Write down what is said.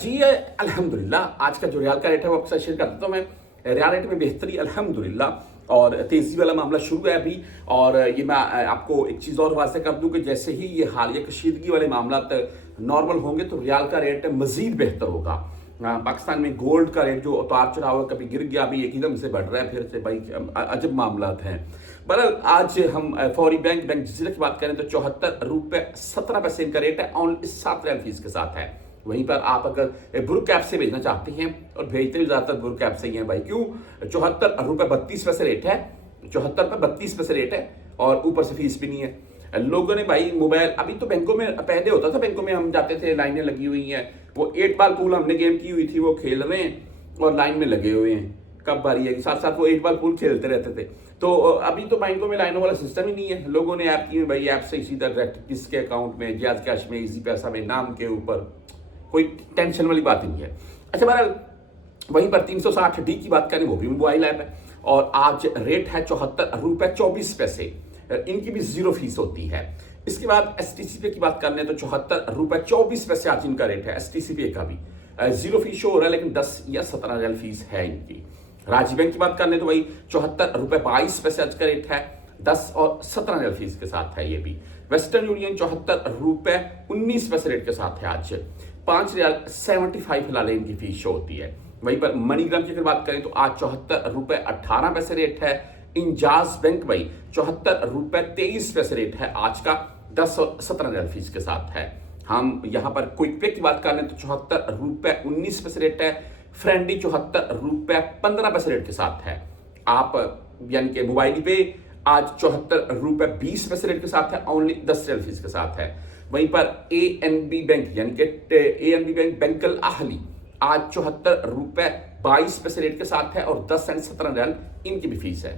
जी अल्हम्दुलिल्लाह आज का जो रियाल का रेट है वो आपके साथ शेयर कर देता हूँ मैं। रियाल रेट में बेहतरी अल्हम्दुलिल्लाह और तेजी वाला मामला शुरू है अभी। और ये मैं आपको एक चीज़ और वाज़ेह कर दूं कि जैसे ही ये हालिया कशीदगी वाले मामला नॉर्मल होंगे तो रियाल का रेट मज़ीद बेहतर होगा। पाकिस्तान में गोल्ड का रेट जो उतार चढ़ाव है, कभी गिर गया, अभी एकदम से बढ़ रहा है, फिर से भाई अजब मामला हैं। बहरहाल आज हम फौरी बैंक जजीरा की बात करें तो 74 रुपये 17 पैसे इनका रेट है, ऑनली 7 रियाल फीस के साथ है। वहीं पर आप अगर ब्रुक ऐप से भेजना चाहते हैं, और भेजते भी ज़्यादातर ब्रुक ऐप से ही हैं भाई, क्यों 74 रुपये 32 पैसे रेट है, 74 रुपये 32 पैसे रेट है, और ऊपर से फीस भी नहीं है। लोगों ने भाई मोबाइल, अभी तो बैंकों में पहले होता था, बैंकों में हम जाते थे, लाइनें लगी हुई हैं, वो 8 बॉल पूल हमने गेम की हुई थी, वो खेल रहे हैं और लाइन में लगे हुए हैं, कब बारी है, साथ साथ वो 8 बॉल पूल खेलते रहते थे। तो अभी तो बैंकों में लाइनों वाला सिस्टम ही नहीं है, लोगों ने ऐप की भाई, ऐप से ही सीधा डायरेक्ट किसके अकाउंट में, जायज़ कैश में, इजी पैसा में, नाम के ऊपर, कोई टेंशन वाली बात नहीं है। अच्छा बहरहाल वहीं पर 360D की बात करें, वो भी मोबाइल ऐप है, और आज रेट है 74 रुपये 24 पैसे, इनकी भी जीरो फीस होती है। इसके बाद STC पे की बात करने तो 74 रुपये 24 पैसे आज इनका रेट है, STC पे का भी जीरो फीस शो हो रहा है, लेकिन 10 या 17 रियाल फीस है इनकी। राज्य बैंक की बात करने तो भाई 74 रुपये 22 पैसे आज का रेट है, 10 और 17 रियाल फीस के साथ है ये भी। वेस्टर्न यूनियन 74 रुपये 19 पैसे रेट के साथ है आज, 5 रियाल 75 फिलहाल इनकी फीस शो होती है। वहीं पर मनीग्राम की अगर बात करें तो आज 74 रुपये 18 पैसे रेट है। इंजाज बैंक भाई 74 रुपये 23 पैसे रेट है आज का, 10 और 17 रियाल फीस के साथ है। हम यहाँ पर क्विक पे की बात कर लें तो 74 रुपये 19 पैसे रेट है। फ्रेंडी 74 रुपये 15 पैसे रेट के साथ है। आप यानी कि मोबाइल पे आज 74 रुपये 20 पैसे रेट के साथ है, ओनली 10 रियाल फीस के साथ है। वहीं पर ANB बैंक यानी कि ANB बैंक बैंकल आहली आज 74 रुपये 22 पैसे रेट के साथ है, और 10 एंड 17 रियाल इनकी भी फीस है।